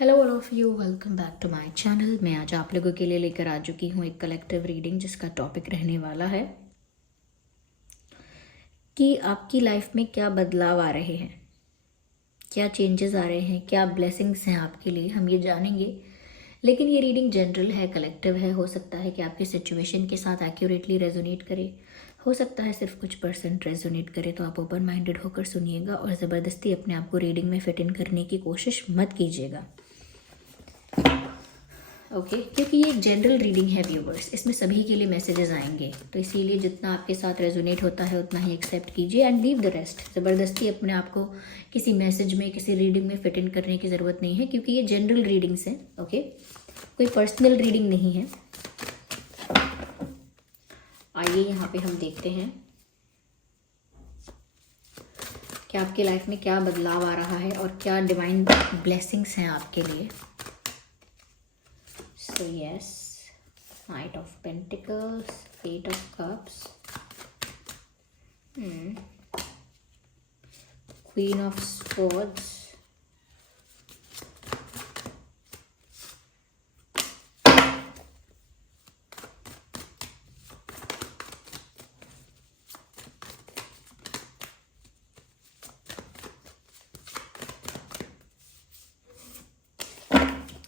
Hello all of you, welcome back to my channel. मैं आज आप लोगों के लिए लेकर आ चुकी हूँ एक कलेक्टिव रीडिंग जिसका टॉपिक रहने वाला है कि आपकी लाइफ में क्या बदलाव आ रहे हैं, क्या चेंजेस आ रहे हैं, क्या ब्लेसिंग्स हैं आपके लिए, हम ये जानेंगे। लेकिन ये रीडिंग जनरल है, कलेक्टिव है। हो सकता है कि आपकी सिचुएशन के साथ एक्यूरेटली रेजोनेट करे, हो सकता है सिर्फ कुछ परसेंट रेजोनेट करे। तो आप ओपन माइंडेड होकर सुनिएगा और ज़बरदस्ती अपने आप को रीडिंग में फिट इन करने की कोशिश मत कीजिएगा, ओके क्योंकि ये एक जनरल रीडिंग है व्यूवर्स, इसमें सभी के लिए मैसेजेस आएंगे। तो इसीलिए जितना आपके साथ रेजोनेट होता है उतना ही एक्सेप्ट कीजिए एंड लीव द रेस्ट। ज़बरदस्ती अपने आप को किसी मैसेज में, किसी रीडिंग में फिट इन करने की ज़रूरत नहीं है, क्योंकि ये जनरल रीडिंग्स हैं, ओके कोई पर्सनल रीडिंग नहीं है। आइए यहाँ पे हम देखते हैं कि आपकी लाइफ में क्या बदलाव आ रहा है और क्या डिवाइन ब्लेसिंग्स हैं आपके लिए। So yes, Knight of Pentacles, Eight of Cups, Queen of Swords,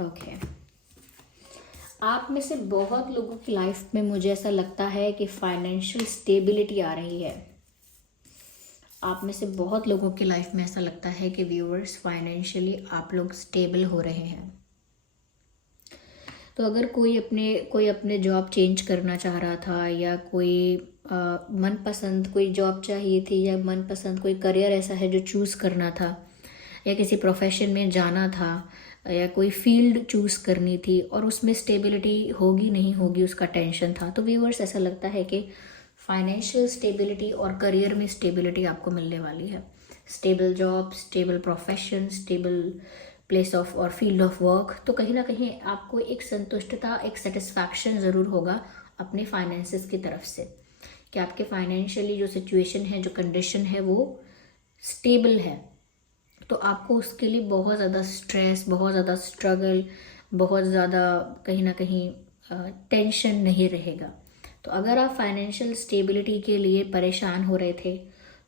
okay. आप में से बहुत लोगों की लाइफ में मुझे ऐसा लगता है कि फाइनेंशियल स्टेबिलिटी आ रही है। आप में से बहुत लोगों की लाइफ में ऐसा लगता है कि व्यूअर्स फाइनेंशियली आप लोग स्टेबल हो रहे हैं। तो अगर कोई अपने जॉब चेंज करना चाह रहा था, या कोई मनपसंद कोई जॉब चाहिए थी, या मनपसंद कोई करियर ऐसा है जो चूज़ करना था, या किसी प्रोफेशन में जाना था, या कोई फील्ड चूज़ करनी थी और उसमें स्टेबिलिटी होगी नहीं होगी उसका टेंशन था, तो व्यूअर्स ऐसा लगता है कि फाइनेंशियल स्टेबिलिटी और करियर में स्टेबिलिटी आपको मिलने वाली है। Stable job, stable profession, stable place of और फील्ड ऑफ वर्क। तो कहीं ना कहीं आपको एक संतुष्टता, एक सेटिस्फैक्शन ज़रूर होगा अपने फाइनेंसेस की तरफ से, कि आपके फाइनेंशियली जो सिचुएशन है, जो कंडीशन है, वो स्टेबल है। तो आपको उसके लिए बहुत ज़्यादा स्ट्रेस, बहुत ज़्यादा स्ट्रगल, बहुत ज़्यादा कहीं ना कहीं टेंशन नहीं रहेगा। तो अगर आप फाइनेंशियल स्टेबिलिटी के लिए परेशान हो रहे थे,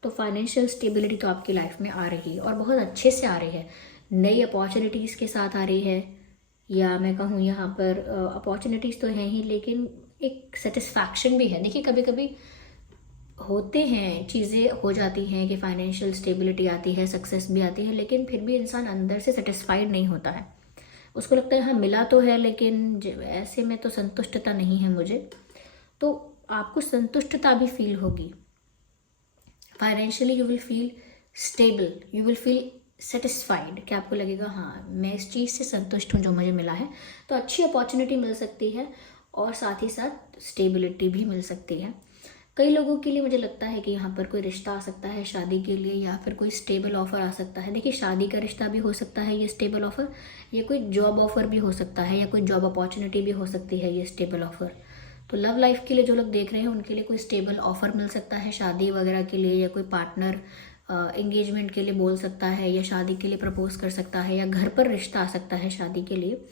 तो फाइनेंशियल स्टेबिलिटी तो आपकी लाइफ में आ रही है और बहुत अच्छे से आ रही है। नई अपॉर्चुनिटीज़ के साथ आ रही है, या मैं कहूँ यहाँ पर अपॉर्चुनिटीज़ तो हैं ही, लेकिन एक सेटिस्फैक्शन भी है। देखिए कभी कभी होते हैं, चीज़ें हो जाती हैं कि फाइनेंशियल स्टेबिलिटी आती है, सक्सेस भी आती है, लेकिन फिर भी इंसान अंदर से सेटिस्फाइड नहीं होता है। उसको लगता है हाँ मिला तो है, लेकिन ऐसे में तो संतुष्टता नहीं है मुझे। तो आपको संतुष्टता भी फील होगी। Financially you will feel stable, you will feel satisfied, कि आपको लगेगा हाँ मैं इस चीज़ से संतुष्ट हूँ जो मुझे मिला है। तो अच्छी अपॉर्चुनिटी मिल सकती है और साथ ही साथ स्टेबिलिटी भी मिल सकती है। कई लोगों के लिए मुझे लगता है कि यहाँ पर कोई रिश्ता आ सकता है शादी के लिए, या फिर कोई स्टेबल ऑफर आ सकता है। देखिए शादी का रिश्ता भी हो सकता है ये स्टेबल ऑफर, या कोई जॉब ऑफर भी हो सकता है, या कोई जॉब अपॉर्चुनिटी भी हो सकती है ये स्टेबल ऑफर। तो लव लाइफ के लिए जो लोग देख रहे हैं उनके लिए कोई स्टेबल ऑफर मिल सकता है शादी वगैरह के लिए, या कोई पार्टनर एंगेजमेंट के लिए बोल सकता है, या शादी के लिए प्रपोज कर सकता है, या घर पर रिश्ता आ सकता है शादी के लिए।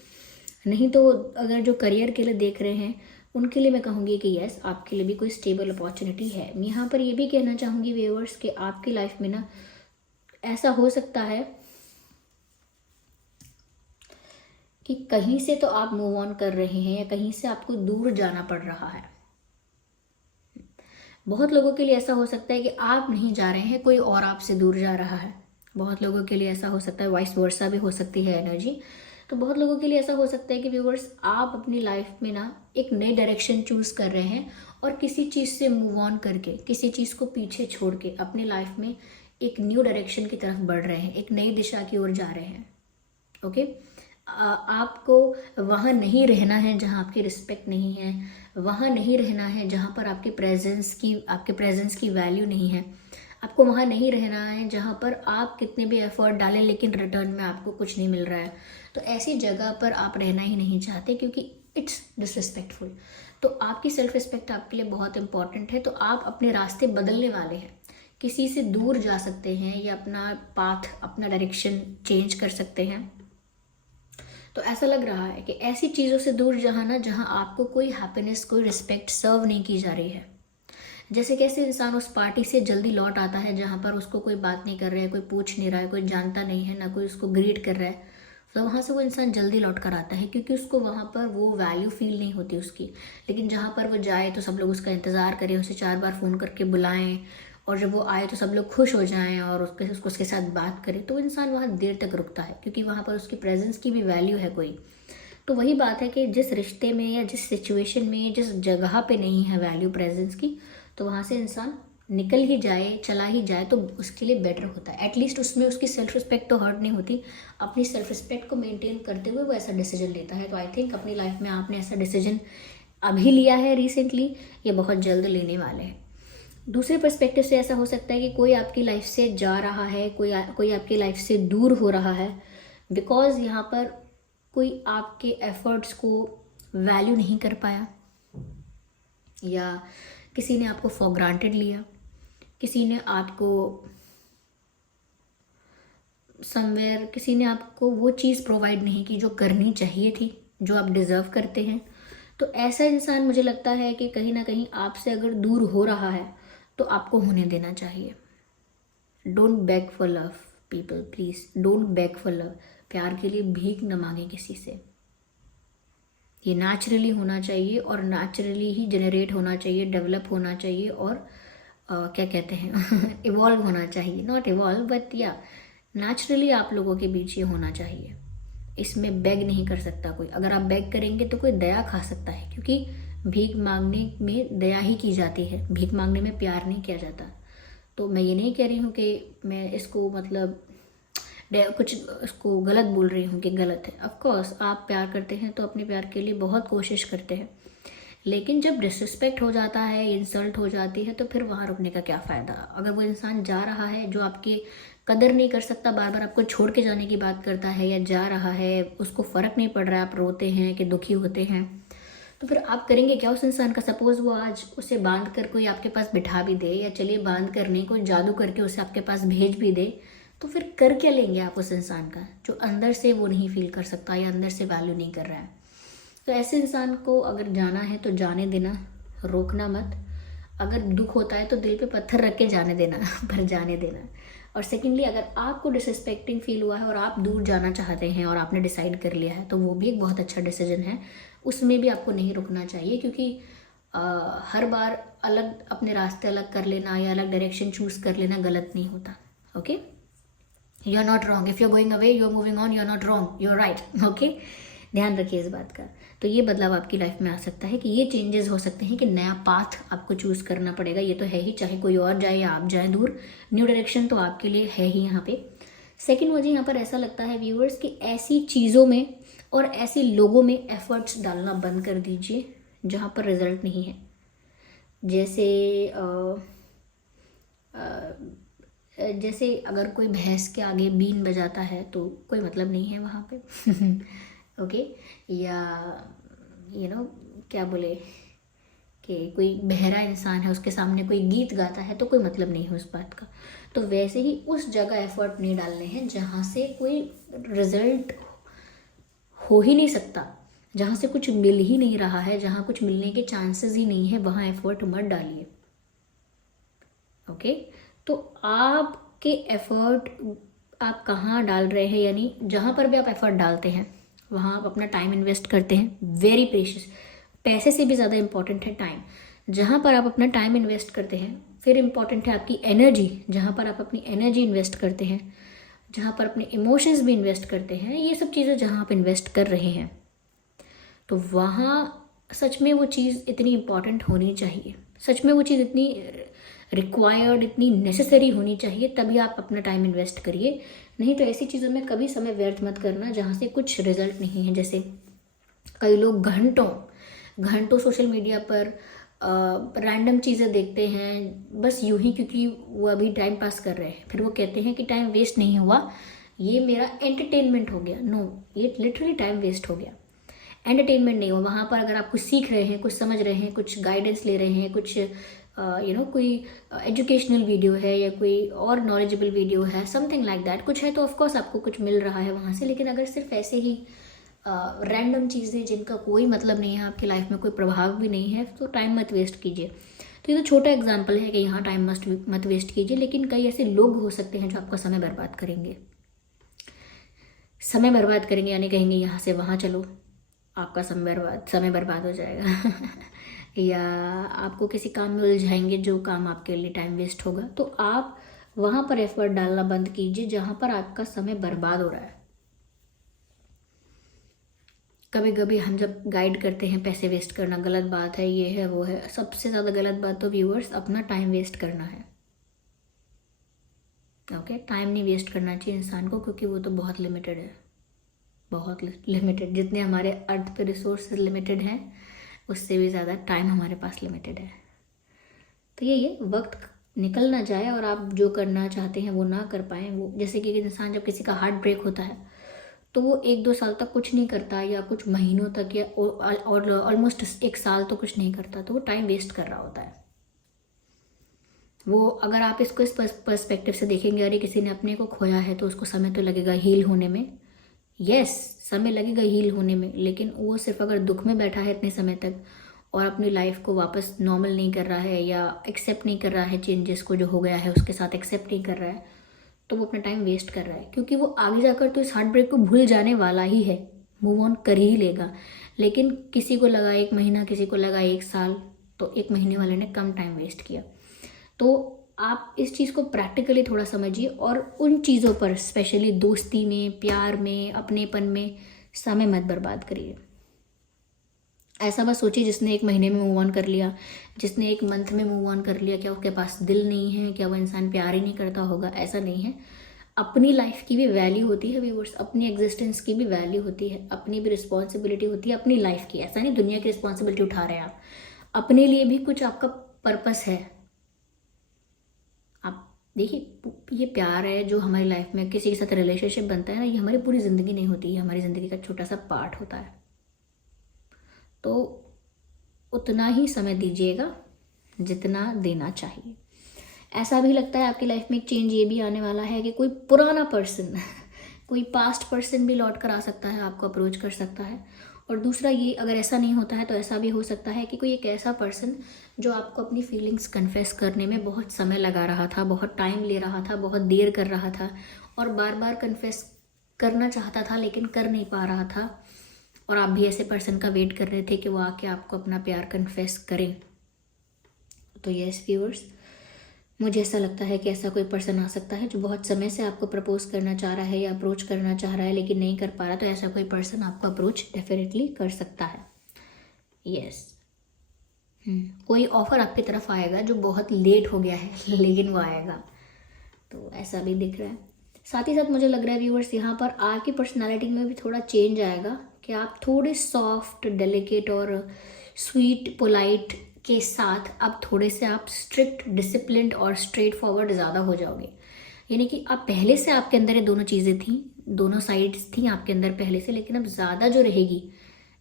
नहीं तो अगर जो करियर के लिए देख रहे हैं उनके लिए मैं कहूँगी कि यस, आपके लिए भी कोई स्टेबल अपॉर्चुनिटी है। मैं यहाँ पर ये भी कहना चाहूँगी व्यूअर्स कि आपकी लाइफ में ना ऐसा हो सकता है कि कहीं से तो आप मूव ऑन कर रहे हैं, या कहीं से आपको दूर जाना पड़ रहा है। बहुत लोगों के लिए ऐसा हो सकता है कि आप नहीं जा रहे हैं, कोई और आपसे दूर जा रहा है। बहुत लोगों के लिए ऐसा हो सकता है, वाइस वर्सा भी हो सकती है एनर्जी। तो बहुत लोगों के लिए ऐसा हो सकता है कि व्यूवर्स आप अपनी लाइफ में ना एक नई डायरेक्शन चूज कर रहे हैं, और किसी चीज़ से मूव ऑन करके, किसी चीज़ को पीछे छोड़ के अपनी लाइफ में एक न्यू डायरेक्शन की तरफ बढ़ रहे हैं, एक नई दिशा की ओर जा रहे हैं। ओके, आपको वहाँ नहीं रहना है जहाँ आपकी रिस्पेक्ट नहीं है, वहाँ नहीं रहना है जहाँ पर आपके प्रेजेंस की वैल्यू नहीं है। आपको वहाँ नहीं रहना है जहाँ पर आप कितने भी एफर्ट डालें लेकिन रिटर्न में आपको कुछ नहीं मिल रहा है। तो ऐसी जगह पर आप रहना ही नहीं चाहते, क्योंकि इट्स डिसरिस्पेक्टफुल। तो आपकी सेल्फ रिस्पेक्ट आपके लिए बहुत इंपॉर्टेंट है। तो आप अपने रास्ते बदलने वाले हैं, किसी से दूर जा सकते हैं, या अपना पाथ, अपना डायरेक्शन चेंज कर सकते हैं। तो ऐसा लग रहा है कि ऐसी चीज़ों से दूर जहाँ आपको कोई हैप्पीनेस, कोई रिस्पेक्ट सर्व नहीं की जा रही है। जैसे कैसे इंसान उस पार्टी से जल्दी लौट आता है जहाँ पर उसको कोई बात नहीं कर रहा है, कोई पूछ नहीं रहा है, कोई जानता नहीं है, ना कोई उसको ग्रीट कर रहा है, तो वहाँ से वो इंसान जल्दी लौट कर आता है क्योंकि उसको वहाँ पर वो वैल्यू फील नहीं होती उसकी। लेकिन जहाँ पर वो जाए तो सब लोग उसका इंतज़ार करें, उसे 4 बार फ़ोन करके बुलाएं, और जब वो आए तो सब लोग खुश हो जाएं और उसके साथ बात करें, तो इंसान वहाँ देर तक रुकता है क्योंकि वहाँ पर उसकी प्रेजेंस की भी वैल्यू है कोई। तो वही बात है कि जिस रिश्ते में या जिस सिचुएशन में, जिस जगह पे नहीं है वैल्यू प्रेजेंस की, तो वहाँ से इंसान निकल ही जाए, चला ही जाए तो उसके लिए बेटर होता है। एटलीस्ट उसमें उसकी सेल्फ रिस्पेक्ट तो हर्ट नहीं होती। अपनी सेल्फ रिस्पेक्ट को मेंटेन करते हुए वो ऐसा डिसीजन लेता है। तो आई थिंक अपनी लाइफ में आपने ऐसा डिसीजन अभी लिया है रिसेंटली, या बहुत जल्द लेने वाले हैं। दूसरे पर्सपेक्टिव से ऐसा हो सकता है कि कोई आपकी लाइफ से जा रहा है, कोई आपकी लाइफ से दूर हो रहा है बिकॉज यहाँ पर कोई आपके एफर्ट्स को वैल्यू नहीं कर पाया, या किसी ने आपको फॉर ग्रांटेड लिया, किसी ने आपको समवेयर, किसी ने आपको वो चीज़ प्रोवाइड नहीं की जो करनी चाहिए थी, जो आप डिज़र्व करते हैं। तो ऐसा इंसान मुझे लगता है कि कहीं ना कहीं आपसे अगर दूर हो रहा है तो आपको होने देना चाहिए। Don't bag for love people, please don't bag for love. प्यार के लिए भीख न मांगे किसी से। ये नेचुरली होना चाहिए और नेचुरली ही जनरेट होना चाहिए, डेवलप होना चाहिए और क्या कहते हैं इवॉल्व होना चाहिए। नॉट इवॉल्व बट या नेचुरली आप लोगों के बीच ये होना चाहिए। इसमें बेग नहीं कर सकता कोई। अगर आप बेग करेंगे तो कोई दया खा सकता है, क्योंकि भीख मांगने में दया ही की जाती है, भीख मांगने में प्यार नहीं किया जाता। तो मैं ये नहीं कह रही हूँ कि मैं इसको मतलब कुछ उसको गलत बोल रही हूँ कि गलत है। ऑफ कोर्स आप प्यार करते हैं तो अपने प्यार के लिए बहुत कोशिश करते हैं, लेकिन जब डिसरिस्पेक्ट हो जाता है, इंसल्ट हो जाती है, तो फिर वहाँ रुकने का क्या फ़ायदा। अगर वो इंसान जा रहा है जो आपकी कदर नहीं कर सकता, बार बार आपको छोड़ के जाने की बात करता है, या जा रहा है उसको फ़र्क नहीं पड़ रहा है, आप रोते हैं कि दुखी होते हैं, तो फिर आप करेंगे क्या उस इंसान का। सपोज़ वो आज उसे बांध कर कोई आपके पास बिठा भी दे, या चलिए बांध कर नहीं, कोई जादू करके उसे आपके पास भेज भी दे, तो फिर कर क्या लेंगे आप उस इंसान का जो अंदर से वो नहीं फील कर सकता या अंदर से वैल्यू नहीं कर रहा है। तो ऐसे इंसान को अगर जाना है तो जाने देना, रोकना मत। अगर दुख होता है तो दिल पे पत्थर रख के जाने देना पर जाने देना। और सेकेंडली, अगर आपको डिसरिस्पेक्टिंग फील हुआ है और आप दूर जाना चाहते हैं और आपने डिसाइड कर लिया है, तो वो भी एक बहुत अच्छा डिसीजन है। उसमें भी आपको नहीं रुकना चाहिए, क्योंकि हर बार अलग अपने रास्ते अलग कर लेना या अलग डायरेक्शन चूज कर लेना गलत नहीं होता। Okay, you are not wrong. If you are going away, you are moving on, you are not wrong, you are right. Okay, ध्यान रखिए इस बात का। तो ये बदलाव आपकी लाइफ में आ सकता है कि ये चेंजेस हो सकते हैं कि नया पाथ आपको चूज करना पड़ेगा। ये तो है ही, चाहे कोई और जाए या आप जाएं दूर, न्यू डायरेक्शन तो आपके लिए है ही यहाँ पे। सेकंड, मुझे यहाँ पर ऐसा लगता है व्यूअर्स कि ऐसी चीज़ों में और ऐसे लोगों में एफर्ट्स डालना बंद कर दीजिए जहाँ पर रिजल्ट नहीं है। जैसे अगर कोई भैंस के आगे बीन बजाता है तो कोई मतलब नहीं है वहाँ पे ओके, या क्या बोले कि कोई बहरा इंसान है, उसके सामने कोई गीत गाता है तो कोई मतलब नहीं है उस बात का। तो वैसे ही उस जगह एफर्ट नहीं डालने हैं जहाँ से कोई रिजल्ट हो ही नहीं सकता, जहाँ से कुछ मिल ही नहीं रहा है, जहाँ कुछ मिलने के चांसेस ही नहीं है, वहाँ एफर्ट मत डालिए। ओके, तो आपके एफर्ट आप कहाँ डाल रहे हैं, यानी जहाँ पर भी आप एफर्ट डालते हैं वहाँ आप अपना टाइम इन्वेस्ट करते हैं। वेरी प्रेशियस, पैसे से भी ज़्यादा इम्पॉर्टेंट है टाइम। जहाँ पर आप अपना टाइम इन्वेस्ट करते हैं, फिर इम्पॉर्टेंट है आपकी एनर्जी, जहाँ पर आप अपनी एनर्जी इन्वेस्ट करते हैं, जहाँ पर अपने इमोशंस भी इन्वेस्ट करते हैं, ये सब चीज़ें जहाँ आप इन्वेस्ट कर रहे हैं, तो वहाँ सच में वो चीज़ इतनी इम्पॉर्टेंट होनी चाहिए, सच में वो चीज़ इतनी रिक्वायर्ड, इतनी नेसेसरी होनी चाहिए, तभी आप अपना टाइम इन्वेस्ट करिए। नहीं तो ऐसी चीज़ों में कभी समय व्यर्थ मत करना जहाँ से कुछ रिजल्ट नहीं है। जैसे कई लोग घंटों सोशल मीडिया पर रैंडम चीज़ें देखते हैं बस यूं ही, क्योंकि वो अभी टाइम पास कर रहे हैं। फिर वो कहते हैं कि टाइम वेस्ट नहीं हुआ, ये मेरा एंटरटेनमेंट हो गया। नो, ये लिटरली टाइम वेस्ट हो गया, एंटरटेनमेंट नहीं हुआ। वहाँ पर अगर आप कुछ सीख रहे हैं, कुछ समझ रहे हैं, कुछ गाइडेंस ले रहे हैं, कुछ कोई एजुकेशनल वीडियो है या कोई और नॉलेजेबल वीडियो है, समथिंग लाइक दैट कुछ है, तो ऑफकोर्स आपको कुछ मिल रहा है वहाँ से। लेकिन अगर सिर्फ ऐसे ही रैंडम चीज़ें जिनका कोई मतलब नहीं है, आपकी लाइफ में कोई प्रभाव भी नहीं है, तो टाइम मत वेस्ट कीजिए। तो ये तो छोटा एग्जाम्पल है कि यहाँ टाइम मत वेस्ट कीजिए, लेकिन कई ऐसे लोग हो सकते हैं जो आपका समय बर्बाद करेंगे। समय बर्बाद करेंगे यानी कहेंगे यहाँ से वहाँ चलो, आपका समय बर्बाद हो जाएगा या आपको किसी काम में उलझाएंगे जो काम आपके लिए टाइम वेस्ट होगा। तो आप वहाँ पर एफर्ट डालना बंद कीजिए जहाँ पर आपका समय बर्बाद हो रहा है। कभी कभी हम जब गाइड करते हैं पैसे वेस्ट करना गलत बात है, ये है वो है, सबसे ज़्यादा गलत बात तो व्यूअर्स अपना टाइम वेस्ट करना है। ओके, टाइम नहीं वेस्ट करना चाहिए इंसान को, क्योंकि वो तो बहुत लिमिटेड है, बहुत लिमिटेड। जितने हमारे अर्थ पे रिसोर्सेज लिमिटेड हैं, उससे भी ज़्यादा टाइम हमारे पास लिमिटेड है। तो ये वक्त निकल ना जाए और आप जो करना चाहते हैं वो ना कर पाएँ। वो जैसे कि इंसान जब किसी का हार्ट ब्रेक होता है तो वो 1-2 साल तक कुछ नहीं करता, या कुछ महीनों तक, या और ऑलमोस्ट 1 साल तो कुछ नहीं करता, तो वो टाइम वेस्ट कर रहा होता है। वो अगर आप इसको इस पर्सपेक्टिव से देखेंगे, अरे किसी ने अपने को खोया है तो उसको समय तो लगेगा हील होने में। यस, समय लगेगा हील होने में, लेकिन वो सिर्फ अगर दुख में बैठा है इतने समय तक और अपनी लाइफ को वापस नॉर्मल नहीं कर रहा है या एक्सेप्ट नहीं कर रहा है चेंजेस को, जो हो गया है उसके साथ एक्सेप्ट नहीं कर रहा है, तो वो अपना टाइम वेस्ट कर रहा है। क्योंकि वो आगे जाकर तो इस हार्ट ब्रेक को भूल जाने वाला ही है, मूव ऑन कर ही लेगा। लेकिन किसी को लगा 1 महीना, किसी को लगा 1 साल, तो 1 महीने वाले ने कम टाइम वेस्ट किया। तो आप इस चीज़ को प्रैक्टिकली थोड़ा समझिए और उन चीज़ों पर, स्पेशली दोस्ती में, प्यार में, अपनेपन में समय मत बर्बाद करिए। ऐसा बस सोचिए जिसने 1 महीने में मूव ऑन कर लिया, जिसने 1 मंथ में मूव ऑन कर लिया, क्या उसके पास दिल नहीं है, क्या वो इंसान प्यार ही नहीं करता होगा? ऐसा नहीं है। अपनी लाइफ की भी वैल्यू होती है व्यूअर्स, अपनी एग्जिस्टेंस की भी वैल्यू होती है, अपनी भी रिस्पॉन्सिबिलिटी होती है अपनी लाइफ की। ऐसा नहीं दुनिया की रिस्पॉन्सिबिलिटी उठा रहे हैं आप, अपने लिए भी कुछ आपका पर्पस है। आप देखिए, ये प्यार है जो हमारी लाइफ में किसी के साथ रिलेशनशिप बनता है ना, ये हमारी पूरी ज़िंदगी नहीं होती है, हमारी ज़िंदगी का छोटा सा पार्ट होता है। तो उतना ही समय दीजिएगा जितना देना चाहिए। ऐसा भी लगता है आपकी लाइफ में एक चेंज ये भी आने वाला है कि कोई पुराना पर्सन कोई पास्ट पर्सन भी लौट कर आ सकता है, आपको अप्रोच कर सकता है। और दूसरा ये, अगर ऐसा नहीं होता है तो ऐसा भी हो सकता है कि कोई एक ऐसा पर्सन जो आपको अपनी फीलिंग्स कन्फेस करने में बहुत समय लगा रहा था, बहुत टाइम ले रहा था, बहुत देर कर रहा था, और बार बार कन्फेस करना चाहता था लेकिन कर नहीं पा रहा था, और आप भी ऐसे पर्सन का वेट कर रहे थे कि वो आके आपको अपना प्यार कन्फेस करें। तो यस व्यूअर्स, मुझे ऐसा लगता है कि ऐसा कोई पर्सन आ सकता है जो बहुत समय से आपको प्रपोज करना चाह रहा है या अप्रोच करना चाह रहा है लेकिन नहीं कर पा रहा, तो ऐसा कोई पर्सन आपको अप्रोच डेफिनेटली कर सकता है। यस, कोई ऑफर आपकी तरफ आएगा जो बहुत लेट हो गया है लेकिन वो आएगा, तो ऐसा भी दिख रहा है। साथ ही साथ मुझे लग रहा है व्यूअर्स, यहाँ पर आपकी पर्सनालिटी में भी थोड़ा चेंज आएगा कि आप थोड़े सॉफ्ट, डेलिकेट और स्वीट, पोलाइट के साथ अब थोड़े से आप स्ट्रिक्ट, डिसिप्लिन्ड और स्ट्रेट फॉरवर्ड ज़्यादा हो जाओगे। यानी कि आप पहले से, आपके अंदर ये दोनों चीज़ें थी, दोनों साइड्स थी आपके अंदर पहले से, लेकिन अब ज़्यादा जो रहेगी,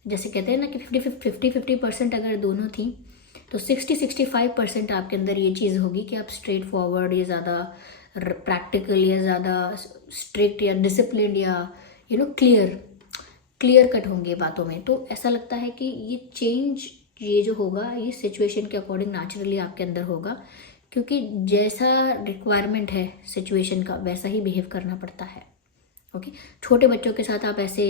जैसे कहते हैं ना कि 50-50% अगर दोनों थी तो 60-65% आपके अंदर ये चीज़ होगी कि आप स्ट्रेट फॉरवर्ड या ज़्यादा प्रैक्टिकल या ज़्यादा स्ट्रिक्ट या डिसिप्लिन या क्लियर कट होंगे बातों में। तो ऐसा लगता है कि ये चेंज, ये जो होगा, ये सिचुएशन के अकॉर्डिंग नेचुरली आपके अंदर होगा, क्योंकि जैसा रिक्वायरमेंट है सिचुएशन का वैसा ही बिहेव करना पड़ता है। ओके, छोटे बच्चों के साथ आप ऐसे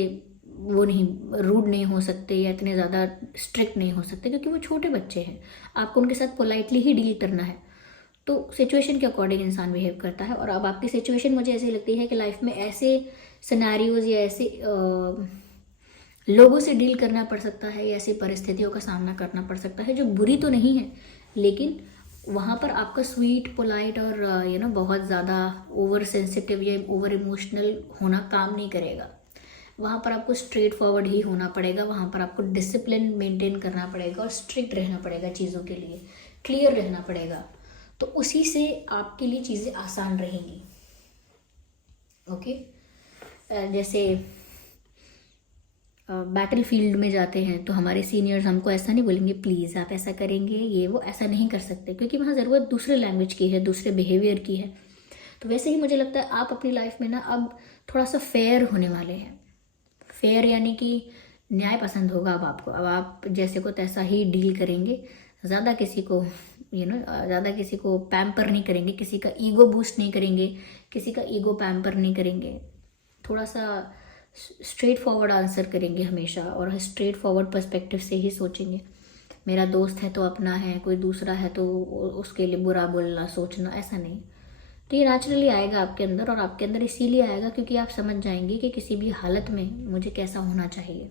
वो नहीं, रूड नहीं हो सकते या इतने ज़्यादा स्ट्रिक्ट नहीं हो सकते, क्योंकि वो छोटे बच्चे हैं, आपको उनके साथ पोलाइटली ही डील करना है। तो सिचुएशन के अकॉर्डिंग इंसान बिहेव करता है। और अब आपकी सिचुएशन मुझे ऐसी लगती है कि लाइफ में ऐसे सिनेरियोज या ऐसे लोगों से डील करना पड़ सकता है या ऐसी परिस्थितियों का सामना करना पड़ सकता है जो बुरी तो नहीं है, लेकिन वहाँ पर आपका स्वीट, पोलाइट और बहुत ज़्यादा ओवर सेंसिटिव या ओवर इमोशनल होना काम नहीं करेगा। वहाँ पर आपको स्ट्रेट फॉरवर्ड ही होना पड़ेगा, वहाँ पर आपको डिसिप्लिन मेंटेन करना पड़ेगा और स्ट्रिक्ट रहना पड़ेगा, चीज़ों के लिए क्लियर रहना पड़ेगा। तो उसी से आपके लिए चीज़ें आसान रहेंगी। ओके, जैसे बैटल फील्ड में जाते हैं तो हमारे सीनियर्स हमको ऐसा नहीं बोलेंगे प्लीज़ आप ऐसा करेंगे, ये वो ऐसा नहीं कर सकते, क्योंकि वहाँ ज़रूरत दूसरे लैंग्वेज की है, दूसरे बिहेवियर की है। तो वैसे ही मुझे लगता है आप अपनी लाइफ में ना अब थोड़ा सा फेयर होने वाले हैं। फेयर यानी कि न्याय पसंद होगा अब आपको, अब आप जैसे को तैसा ही डील करेंगे, ज़्यादा किसी को ज़्यादा किसी को पैम्पर नहीं करेंगे, किसी का ईगो बूस्ट नहीं करेंगे, किसी का ईगो पैम्पर नहीं करेंगे, थोड़ा सा स्ट्रेट फॉरवर्ड आंसर करेंगे हमेशा और स्ट्रेट फॉरवर्ड पर्सपेक्टिव से ही सोचेंगे। मेरा दोस्त है तो अपना है, कोई दूसरा है तो उसके लिए बुरा बोलना सोचना, ऐसा नहीं। तो ये नेचुरली आएगा आपके अंदर, और आपके अंदर इसीलिए आएगा क्योंकि आप समझ जाएंगे कि किसी भी हालत में मुझे कैसा होना चाहिए।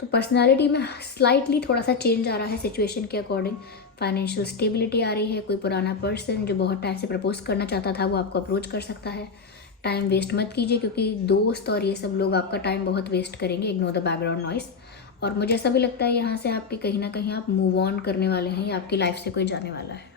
तो पर्सनालिटी में स्लाइटली थोड़ा सा चेंज आ रहा है सिचुएशन के अकॉर्डिंग। फाइनेंशियल स्टेबिलिटी आ रही है, कोई पुराना पर्सन जो बहुत टाइम से प्रपोज करना चाहता था वो आपको अप्रोच कर सकता है। टाइम वेस्ट मत कीजिए क्योंकि दोस्त और ये सब लोग आपका टाइम बहुत वेस्ट करेंगे। Ignore the background noise. और मुझे ऐसा भी लगता है यहाँ से आपके कहीं ना कहीं आप मूव ऑन करने वाले हैं या आपकी लाइफ से कोई जाने वाला है।